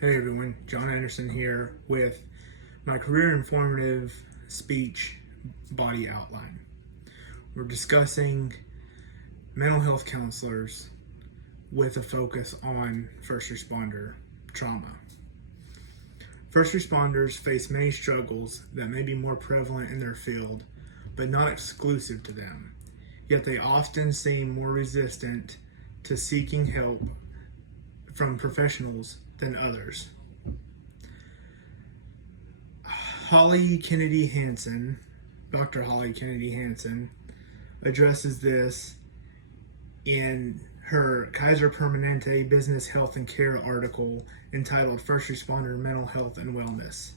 Hey everyone, John Anderson here with my career informative speech body outline. We're discussing mental health counselors with a focus on first responder trauma. First responders face many struggles that may be more prevalent in their field, but not exclusive to them. Yet they often seem more resistant to seeking help from professionals than others. Holly Kennedy Hansen, Dr. Holly Kennedy Hansen, addresses this in her Kaiser Permanente Business Health and Care article entitled First Responder Mental Health and Wellness.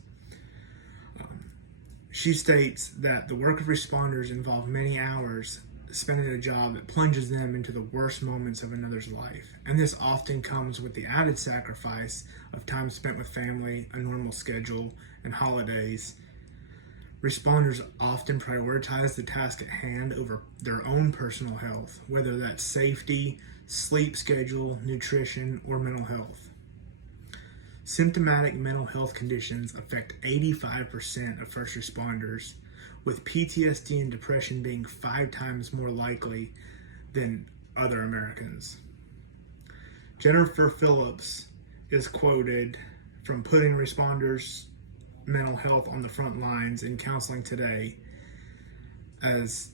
She states that the work of responders involve many hours spent in a job that plunges them into the worst moments of another's life. And this often comes with the added sacrifice of time spent with family, a normal schedule, and holidays. Responders often prioritize the task at hand over their own personal health, whether that's safety, sleep schedule, nutrition, or mental health. Symptomatic mental health conditions affect 85% of first responders, with PTSD and depression being 5 times more likely than other Americans. Jennifer Phillips is quoted from putting responders' mental health on the front lines in counseling today as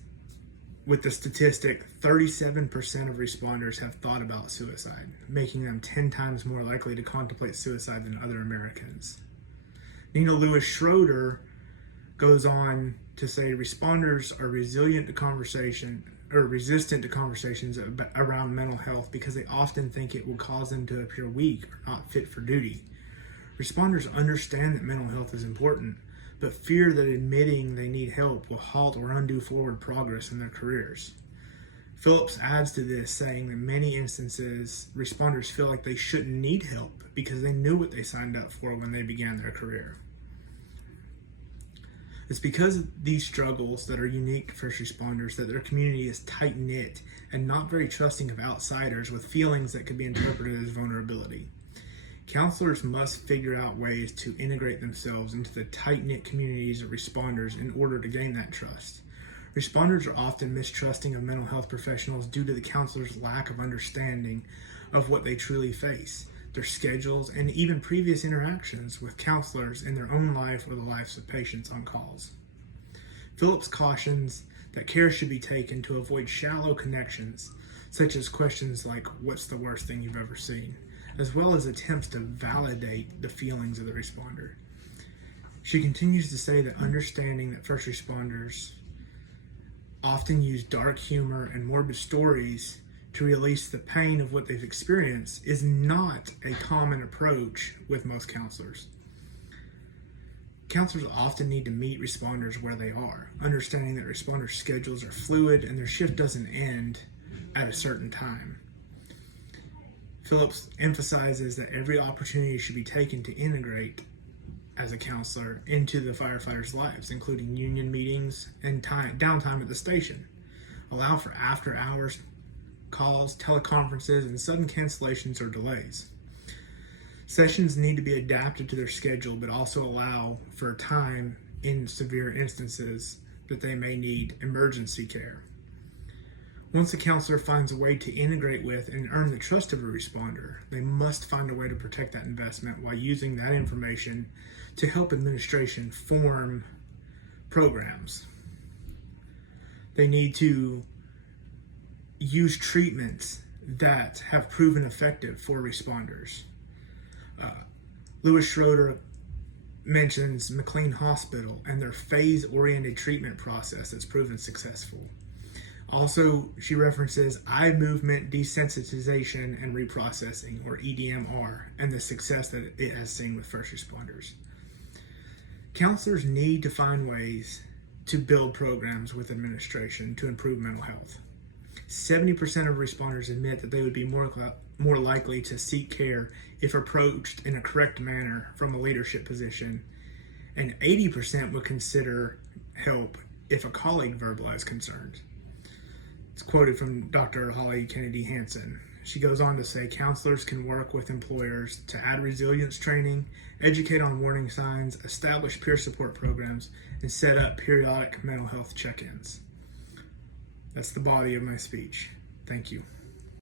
with the statistic 37% of responders have thought about suicide, making them 10 times more likely to contemplate suicide than other Americans. Nina Lewis Schroeder goes on to say responders are resistant to conversations around mental health because they often think it will cause them to appear weak or not fit for duty. Responders understand that mental health is important, but fear that admitting they need help will halt or undo forward progress in their careers. Phillips adds to this, saying that in many instances, responders feel like they shouldn't need help because they knew what they signed up for when they began their career. It's because of these struggles that are unique to first responders that their community is tight-knit and not very trusting of outsiders with feelings that could be interpreted as vulnerability. Counselors must figure out ways to integrate themselves into the tight-knit communities of responders in order to gain that trust. Responders are often mistrusting of mental health professionals due to the counselor's lack of understanding of what they truly face, their schedules, and even previous interactions with counselors in their own life or the lives of patients on calls. Phillips cautions that care should be taken to avoid shallow connections, such as questions like, "What's the worst thing you've ever seen?" as well as attempts to validate the feelings of the responder. She continues to say that understanding that first responders often use dark humor and morbid stories to release the pain of what they've experienced is not a common approach with most counselors. Counselors often need to meet responders where they are, understanding that responders' schedules are fluid and their shift doesn't end at a certain time. Phillips emphasizes that every opportunity should be taken to integrate as a counselor into the firefighters' lives, including union meetings and downtime at the station. Allow for after-hours calls, teleconferences, and sudden cancellations or delays. Sessions need to be adapted to their schedule, but also allow for time in severe instances that they may need emergency care. Once a counselor finds a way to integrate with and earn the trust of a responder, they must find a way to protect that investment while using that information to help administration form programs. They need to use treatments that have proven effective for responders. Lewis Schroeder mentions McLean Hospital and their phase-oriented treatment process that's proven successful. Also, she references eye movement desensitization and reprocessing, or EDMR, and the success that it has seen with first responders. Counselors need to find ways to build programs with administration to improve mental health. 70% of responders admit that they would be more likely to seek care if approached in a correct manner from a leadership position, and 80% would consider help if a colleague verbalized concerns. It's quoted from Dr. Holly Kennedy Hansen, She goes on to say counselors can work with employers to add resilience training, educate on warning signs, establish peer support programs, and set up periodic mental health check-ins. That's the body of my speech. Thank you.